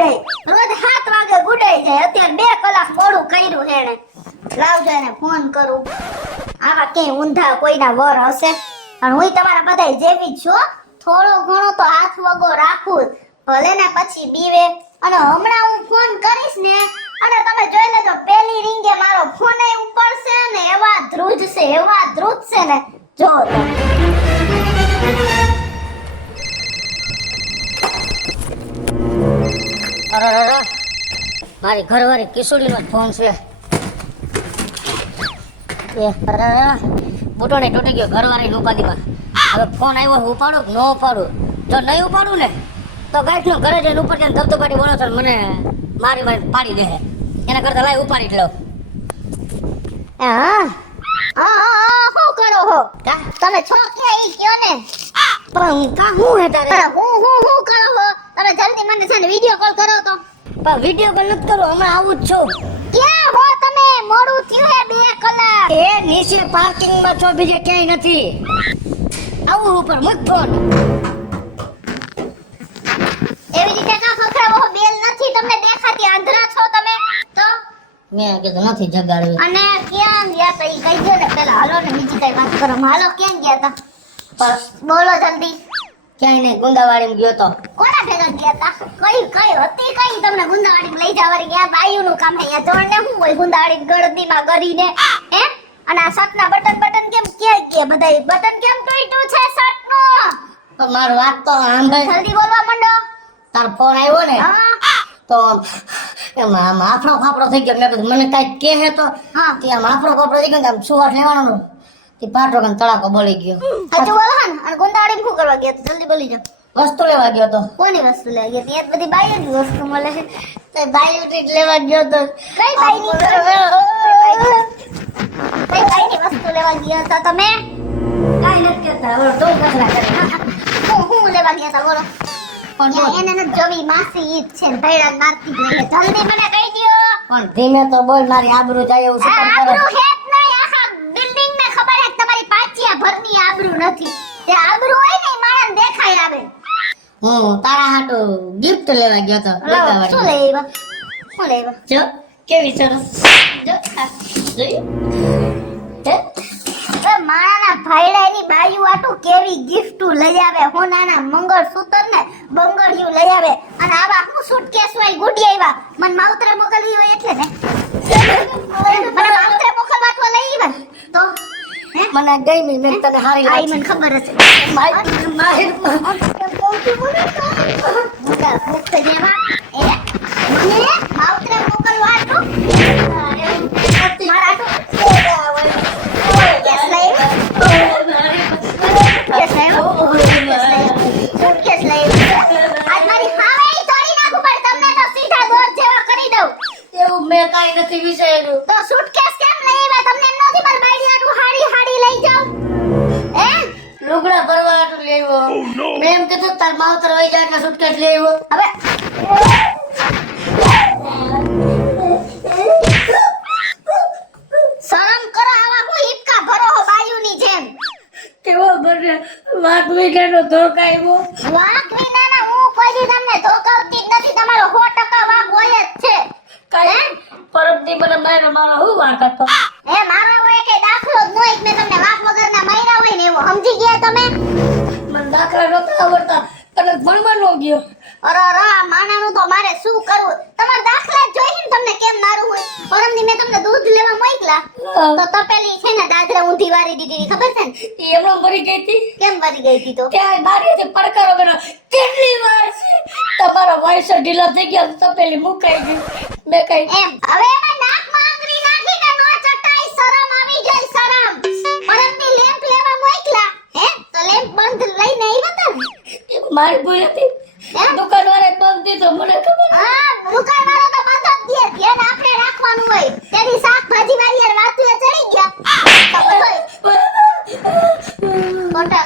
ગુડાઈ રોજ 7 વાગે ગુડાઈ જાય અત્યારે 2 કલાક મોડું કર્યું છે એને લાવજો એને ફોન કરું આવા કે ઊંધા કોઈના વર હશે અને હું તમારા બધાય જેવી જ છું થોડો ઘણો તો હાથ વગો રાખું ભલે ને પછી બીવે અને હમણાં હું ફોન કરીશ ને અને તમે જોઈ લેજો પેલી રિંગે મારો ફોન ઉપડશે ને એવા ધ્રુજશે ને જો અરે મારી ઘરવાળી કિશોરીનો ફોન છે બુટોને તૂટી ગયો ઘરવાળી ઉપાધિમાં હવે ફોન આવ્યો ઉપાડું કે ન ઉપાડું જો નહીં ઉપાડું ને તો ગાંઠનો ઘરે જઈને ઉપર જઈને ધબધબાટી બોલો છો મને મારી પાડી દે એના કરતા લાઈ ઉપાડી જ લઉં શું કરો હો તમે છો કે ઈ કયો ને પણ કા હું હે તારે હું કરો હો તમે જલ્દી મને છે ને વિડિયો કોલ કરો તો પણ વિડિયો કોલ નથી કરું હમણાં આવું જ છું ક્યાં હો તમે મોડું થયું હે 2 કલાક એ નીચે પાર્કિંગમાં છો બીજે ક્યાંય નથી આવું ઉપર મુક ફોન એવી રીતે કા ખખરાવો બેલ નથી તમને દેખાતી આંધળા છો તમે તો મેં કીધું નથી જગાડવી અને ક્યાં ગયા તા ઈ કહી દો ને પેલા હાલો ને બીજી કઈ વાત કરો હાલો ક્યાં ગયા તા બસ બોલો જલ્દી ક્યાંય નહીં ગુંદાવાડીમાં ગયો તો કોના ભેગા ગયા તા કઈ હતી કઈ તમને ગુંદાવાડી લઈ જવાની ગયા બાયુનું કામ હે યા જોડને હું હોય ગુંદાવાડી ગળદીમાં ગરીને હે અને આ શર્ટના બટન કેમ ક્યાં ગયા બધાય બટન કેમ તૂટ્યું છે શર્ટનું તો માર વાત તો સાંભળ જલ્દી બોલવા માંડો તાર ફોન આવ્યો ને હા તો એમાં માફડો ફાફડો થઈ ગયો મેં કીધું મને કાંઈ કહે તો હા ત્યાં માફડો ફાફડો થઈ ગયો ને આમ સુવાટ લેવાનો તે પાટો કન તળાકો બળી ગયો હજુ બોલો હા અને ગુંદાવાડી શું કરવા ગયા તો જલ્દી બોલી જાઓ વસ્તુ લેવા ગયો તો કોની વસ્તુ લેવા ગયા ત્યાં બધી બાયુની વસ્તુ મળે છે તે બાયુ ટ્રીટ લેવા ગયો તો કઈ બાયની વસ્તુ લેવા ગયા હતા તમે કાંઈ નથી કહેતા હવે તો કચરા કરે હું લેવા ગયા હતા બોલો એને નથી જોવી માસી ઈ જ છે ને ભૈડા મારતી જ રહે જલ્દી મને કહી દ્યો પણ ધીમે તો બોલ મારી આબરૂ જાય એવું શું કરે આબરૂ હે જ નહીં આખા બિલ્ડિંગ ને ખબર હે તમારી પાચિયા ભરની આબરૂ નથી તે આબરૂ હોય ને ઈ માણસ દેખાય આવે હું તારા હાટુ ગિફ્ટ લેવા ગયો તો શું લેવા જો કેવી સરસ જો જોયું માણાના ભાઈડાની બાયુ આટું કેવી ગિફ્ટ લઈ આવે હોનાના મંગળસૂત્ર ને બંગડિયું લઈ આવે અને આવા હું સુટકેસ હોય ગુડી આવ્યા મન માવતરે મોકલવી હોય એટલે ને મને માવતરે મોકલવા તો લઈ આવ્યા તો મને ગઈ મેં તને હારી આઈ લાગી મને ખબર હશે માહિર મુક્ત જેવા એ મને માવતરે મોકલવા આટું મારા આટું મેં કાંઈ નથી વિચાર્યું તો સુટકેસ કેમ લઈ આવ્યા તમને એમ નથી મારી બાયડી આટું હાડી લઈ જાવ હે લુગડા ભરવા આટલું લેવો મેં એમ કીધું તાર માવતર વઈ જાય એટલે સુટકેસ લેવો હવે શરમ કરો આવા હું હિપકા ભરો હો બાયુની જેમ કેવો બને વાત વિનાનો ધોકા આવ્યો વાક વિનાના હું કોઈ દી તમને ધોકાવતી જ નથી તમારો 100% વાક હોય જ છે કાંઈ પરમથી મને મારો હું વાંક હતો એ મારા હોય કે દાખલો જ નોય મેં તમને વાક વગરના માર્યા હોય ને એવો સમજી ગયા તમે મને દાખલા નહોતા આવડતા અને ભણવા નો ગયો અરે માનાનું તો મારે શું કરવું તમાર દાખલા જ જોઈને તમને કેમ મારું હોય પરમદી મેં તમને દૂધ લેવા મોકલા તો તપેલી છે ને દાદરા ઊંધી વારી દીધી ખબર છે ને એ એમનો મરી ગઈ હતી કેમ વારી ગઈ હતી તો ત્યાં બારીથી પડકારો કર્યો કેટલી વાર છે તમારો વોઇસ ઢીલો થઈ ગયો તો પેલી મુકાઈ ગઈ મેં કઈ એમ હવે એમાં નાકમાં આંગળી નાખી કે નો ચટાઈ શરમ આવી જાય શરમ પરમદી લેમ્પ લેવા મોકલા હે તો લેમ્પ બંધ લઈને આવ્યા તા ને મારી ભૂલ હતી દુકાન વાળા બંધ દીધો મને ખબર હા દુકાન વાળો તો બંધ જ દે ધ્યાન આપણે રાખવાનું હોય તેની શાકભાજી વાળી યાર વાતુએ ચડી ગયા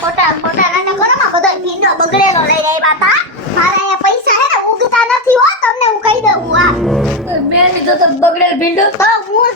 ખોટા નાના ઘરમાં બધો ભીંડો બગડેલો લઈ આવ્યા તા મારા અહીંયા પૈસા હે ને ઉગતા નથી હો તમને હું કહી દઉં આ મેં લીધો તો બગડેલ ભીંડો તો હું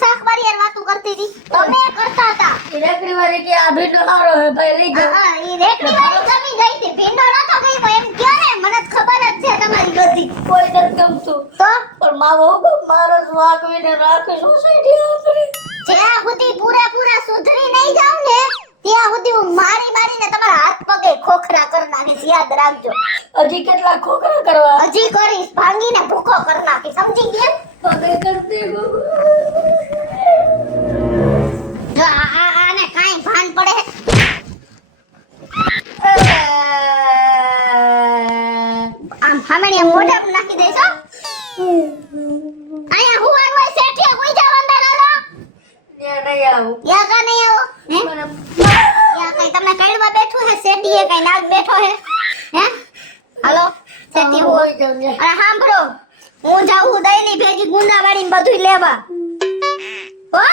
શાકભાજી યાર વાતું કરતી હતી તમે કરતા હતા રેકડી વાળી કે આ ભીંડો સારો હે ભાઈ લઈ જાઓ હા ઈ રેકડી વાળી જમી ગઈ હતી ભીંડો નતો ગઈ એમ કયો ને મને જ ખબર જ છે તમારી નથી કોઈ નથી ગમતું તો પણ માવો મારો વાગવીને રાખે સોસાયટી આપણી જ્યાં સુધી પૂરેપૂરા સુધરી નહીં જાવ ને ત્યાં સુધી હું મારીને તમારા હાથ પગે ખોખરા કરી નાખીશ, યાદ રાખજો. હજી કેટલા ખોખરા કરવા હજી કરીશ, ભાંગીને ભૂકો કરી નાખીશ, સમજી ગયા? પગે કરતી જો આને કાંઈ ભાન પડે આમ હામેણીયા મોઢામાં નાખી દઈશ હો. અહીંયા હુવાનું હોય શેઠિયા કોઈ જાવ અંદર હાલો. ત્યાં નહીં આવું યા કા નહીં આવો હે? મને યા કઈ તમને કઈડવા બેઠું હે શેઠીએ કઈ નાગ બેઠો હે હે? હાલો શેઠી હું હોય જાઉં ને. અરે સાંભળો, હું જાઉં દઈની ભેગી ગુંદા વાળીને બધું લેવા હો.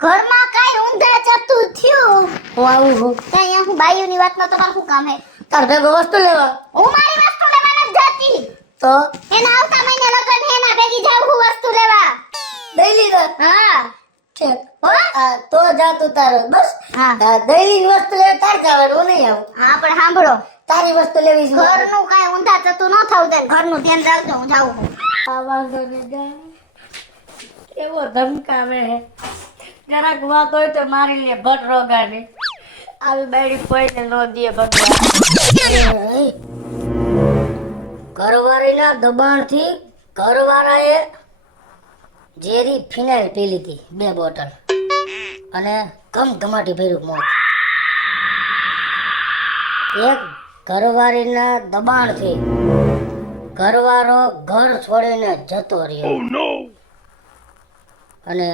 ઘરમાં કાઈ ઊંધા ચતું થયું હું આવું છું ત્યાં હું બાયુની વાતનો તમારું શું કામ હે? તાર ભેગો વસ્તુ લેવા હું મારી વસ્તુ લેવા નથી જાતી. તો એના આવતા મહિને લગન હે, એના ભેગી જાઉં હું વસ્તુ લેવા. દઈ લીધા હા ઠીક હો. તો જા તું તારો બસ હા દૈનિક વસ્તુ લે તાર જવાનું હું નહીં આવું હા પણ સાંભળો, તારી વસ્તુ લેવી છે ઘરનું કાઈ ઊંધા ચતું ન થવું દે, ઘરનું ધ્યાન રાખજો. હું જાઉં છું. આ વાંધો નહીં જા એવો ધમકાવે હે જરાક વાત હોય તો મારી લે ભટ રોગાની આવી બાયડી કોઈને ન દે ભગવાન ઘરવાળીના દબાણથી ઘરવાળાએ ઝેરી ફિનાઇલ પી લીધી 2 બોટલ અને ધમાટી ભર્યું મોત. એક ઘરવાળીના દબાણથી ઘરવાળો ઘર છોડીને જતો રહ્યો અને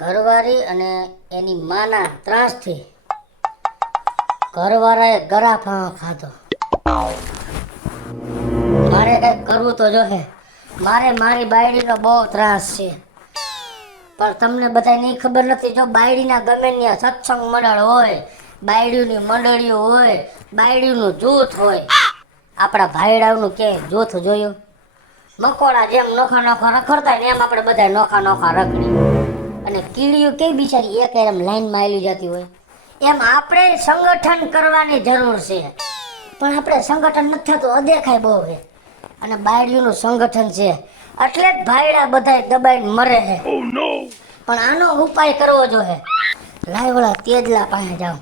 ઘરવાળી અને એની માના ત્રાસથી ઘરવાળાએ ગરાફા ખાધો. મારે કઈક કરવું તો જોહે. મારે મારી બાયડીનો બહુ ત્રાસ છે પણ તમને બધાય નહીં ખબર નથી. જો બાયડીના ગમે ત્યાં સત્સંગ મંડળ હોય, બાયડીની મંડળીઓ હોય, બાયડીનું જૂથ હોય, આપણા ભાઈડાઓનું ક્યાંય જૂથ જોયું? મકોડા જેમ નોખા નોખા રખડતા ને એમ આપણે બધા નોખા નોખા રખડી અને કીડીઓ કેવી બિચારી એક એમ લાઈનમાં આવેલી જતી હોય એમ આપણે સંગઠન કરવાની જરૂર છે. પણ આપણે સંગઠન નથી થતું, અદેખાય બહુ છે અને બાયડીનું સંગઠન છે એટલે જ ભાઈડા બધા દબાઈને મરે છે. પણ આનો ઉપાય કરવો જોઈએ. લાયવળા તેજલા પાસે જાઉં,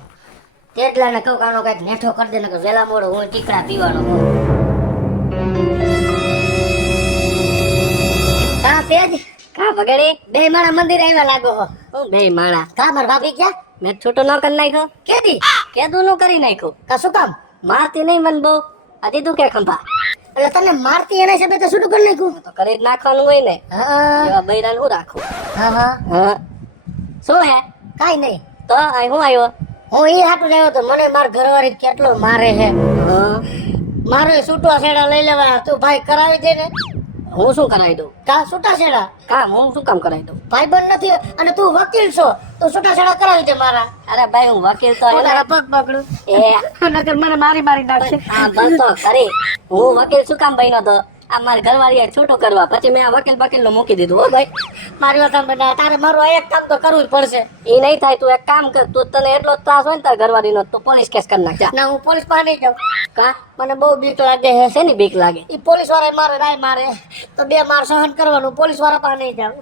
તેજલાને કહું કે આનો કંઈક નેઠો કરી દે ને કે વેલા મોડો હું ટીકડા પીવાનો હોઉં. કા તેજ કા પગડી 2 માળા મંદિર આવ્યા લાગો હો. હું 2 માળા કા માર ભાભી ક્યાં? મેં છોટો ન કરી નાખ્યો કેદી કેદું નું કરી નાખ્યું કા શું કામ? મારતી નહીં મન બહુ આ દીધું કે ખંભા એટલે તને મારતી એના હિસાબે તો છૂટું કરી નાખ્યું તો કરી જ નાખવાનું હોય ને. હા એવા બૈરાને હું રાખું. હા શું હે? કાઈ નહીં તો આ હું આવ્યો હું ઈ હાટું આવ્યો તો મને માર ઘરવાળી કેટલો મારે છે. મારે છૂટવા છેડા લઈ લેવા તું ભાઈ કરાવી દે ને. હું શું કરાવી દઉં? કા છૂટા છેડા કા હું શું કામ કરાવી દઉં? ભાઈબંધ નથી અને તું વકીલ છો તો છૂટા છેડા કરાવી દે મારા. અરે ભાઈ હું વકીલ તો તારા પગ પકડું એ નકર મને મારી નાખશે. હા બસ તો ખરી હું વકીલ શું કામ બન્યો તો આ મારી ઘરવાળીએ છૂટું કરવા પછી મેં આ વકીલ નું મૂકી દીધું. હો ભાઈ મારી વાત સાંભળ, તારે મારું એક કામ તો કરવું જ પડશે. એ નહીં થાય તું એક કામ કર, તું તને એટલો ત્રાસ હોય ને તાર ઘરવાળીનો તું પોલીસ કેસ કરી નાખ. ના હું પોલીસ પાસે નહીં જાઉં. કા મને બહુ બીક લાગે છે. શેની બીક લાગે? એ પોલીસ વાળા મારે નાય મારે તો 2 માર સહન કરવાનું. પોલીસ વાળા પાસે નહીં જાઉં.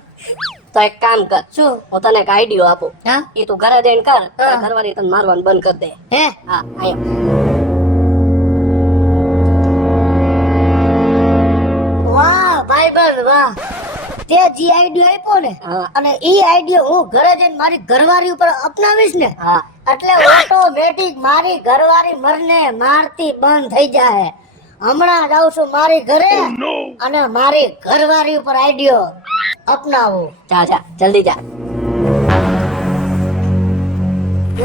તો એક કામ કર, શું હું તને એક આઈડિયો આપું. હા એ તું ઘરે જઈને કર, ઘરવાળી તને મારવાનું બંધ કરી દે. હે હા વાહ ભાઈબંધ વાહ, તે જે આઈડિયો આપ્યો ને અને ઈ આઈડિયો હું ઘરે જઈને મારી ઘરવાળી ઉપર અપનાવીશ ને એટલે ઓટોમેટિક મારી ઘરવાળી મરને મારતી બંધ થઈ જાય. હમણાં જાઉં છું મારી ઘરે અને મારી ઘરવાળી ઉપર આઈડિયો અપનાવું. જા જા જલ્દી જા.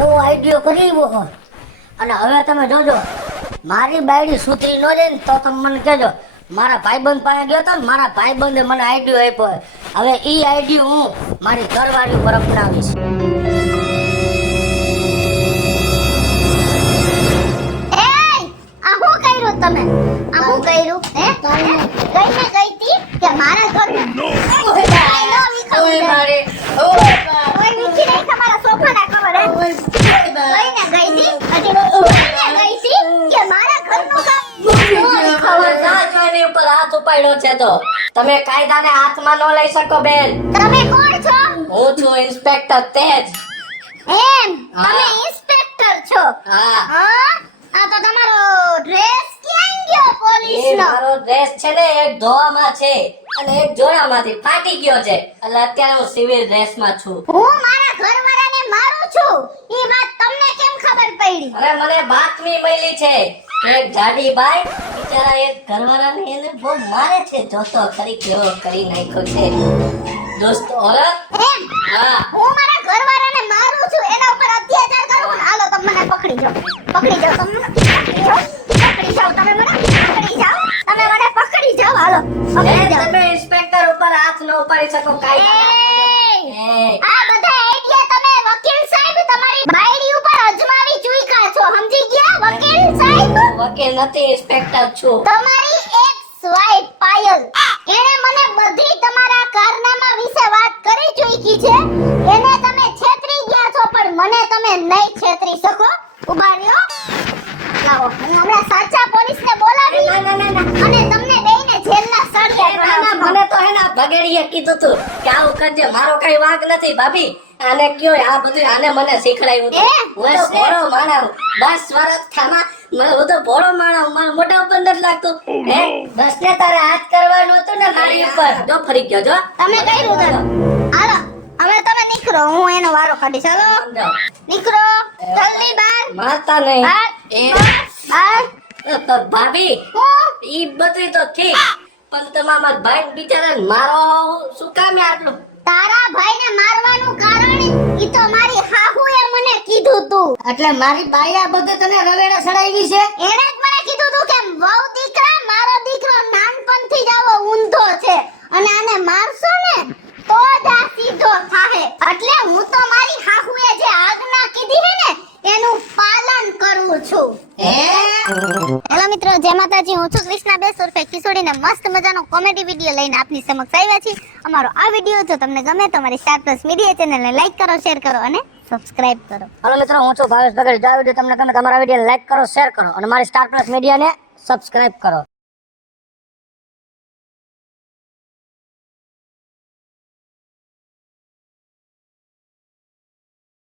એવો આઈડિયો કર્યો હોય અને હવે તમે જોજો મારી બાયડી સુધરી ન જાય ને તો તમે મને કહેજો. મારા ભાઈબંધ પાસે ગયો તો ને મારા ભાઈબંધે મને આઈડિયો આપ્યો. હવે ઈ આઈડિયો હું મારી ઘરવાળી ઉપર અપનાવીશ. તમે આ હું કર્યું હે કઈને ગઈતી કે મારા ઘર કોઈ નીચે નહીં તમારા સોફાના કવર હે કઈને ગઈતી હજી કઈને ગઈતી કે મારા ઘરનું કામ ખબર ના જોઈને ઉપર હાથ ઉપાડ્યો છે તો તમે કાયદાને હાથમાં ન લઈ શકો બેન. તમે કોણ છો? હું છું ઇન્સ્પેક્ટર તેજ. એમ હા. તમે ઇન્સ્પેક્ટર છો? હા, હા આ તો તમારો ડ્રેસ ક્યાં ગયો એ પોલીસનો? મારો ડ્રેસ છે ને એક ધોવામાં છે અને એક જોડામાંથી ફાટી ગયો છે, એટલે અત્યારે હું સિવિલ ડ્રેસમાં છું. હું મારા ઘરવાળાને મારું છું ઈ વાત તમને કેમ ખબર પડી? અરે મને બાતમી મળી છે કે એક જાડી બાઈ બિચારા એક ઘરવાળાને એને બહુ મારે છે. જોતો ખરી કેવો કરી નાખ્યો છે દોસ્ત ઓરત. એમ હા, હું મારા ઘરવાળાને મારું છું એના ઉપર અત્યાચાર કરું ને? હાલો તમે મને પકડી જાઓ તમે મને પકડી જાઓ તમે મને પકડી જાઓ હાલો પકડી એ જાઓ. તમે ઇન્સ્પેક્ટર ઉપર હાથ ન ઉપાડી શકો કાયદાને હાથ એય! એ આ બધા આઈડિયા તમે વકીલ સાહેબ તમારી બાયડી ઉપર અજમાવી ચૂક્યા છો, સમજી ગયા વકીલ સાહેબ? વકીલ નથી, ઇન્સ્પેક્ટર છું. તમારી એક્સ વાઇફ પાયલ એણે મને બધી તમારા કારનામા વિશે વાત કરી ચૂકી છે. એને તમે છેતરી ગયા છો પણ મને તમે નહીં છેતરી શકો. ઉભા રહ્યો, લાવો હું હમણાં સાચા પોલીસને બોલાવી ના, ના, ના, ના. અને તમને બેયને જેલના સળિયા ના, ના, કરાવશું. મને તો હેના ભગેડીએ કીધું તું કે આવું કરજે. મારો કઈ વાંક નથી ભાભી. આને કયો આ બધું આને મને શીખડાયું એ? હતું. હું ભોળો માણસ હું. 10 વર્ષ થામાં હું તો ભોળો માણસ હું. મારા મોઢા ઉપર નથી લાગતું. હે, બસ ને તારે હાથ કરવાનું હતું ને મારી ઉપર. જો ફરી ગયો જો. તમે કર્યું છે. હાલો હવે તમે નીકળો, હું એનો વારો કાઢીશ. હાલો સમજાવો. નીકળો જલ્દી બહાર મારતા નહીં. બહાર એ બહાર. ભાભી હું ઈ બધું તો ઠીક, પણ તમારા ભાઈ બિચારા મારો શું કામ આટલું? તારા ભાઈને મારવાનું કારણ ઈ તો મારી હાહુએ મને કીધું તું. એટલે મારી બાઈ આ બધું તને રવેડા સડાવી છે? એણે જ મને કીધું તું કે વહુ દીકરા મારો દીકરો નાનપણથી જ આવો ઊંધો છે અને આને મારશો ને તો જ આ સીધો થાહે. એટલે હું તો મારી હાહુએ જે આજ્ઞા કીધી હે ને એનું પાલન કરું છું. હેલો મિત્રો, જય માતાજી. હું છું કૃષ્ણા બેસ ઉર્ફે કિશોરીને મસ્ત મજાનો કોમેડી વિડીયો લઈને આપની સમક્ષ આવ્યા છીએ. અમારો આ વિડીયો જો તમને ગમે તો અમારી સ્ટાર પ્લસ મીડિયા ચેનલને લાઈક કરો, શેર કરો અને સબસ્ક્રાઇબ કરો. હાલો મિત્રો, હું છું ભાવેશ બગડી. જો આ વિડીયો તમને ગમે તમારા વિડીયો લાઈક કરો, શેર કરો અને મારી સ્ટાર પ્લસ મીડિયાને સબસ્ક્રાઇબ કરો.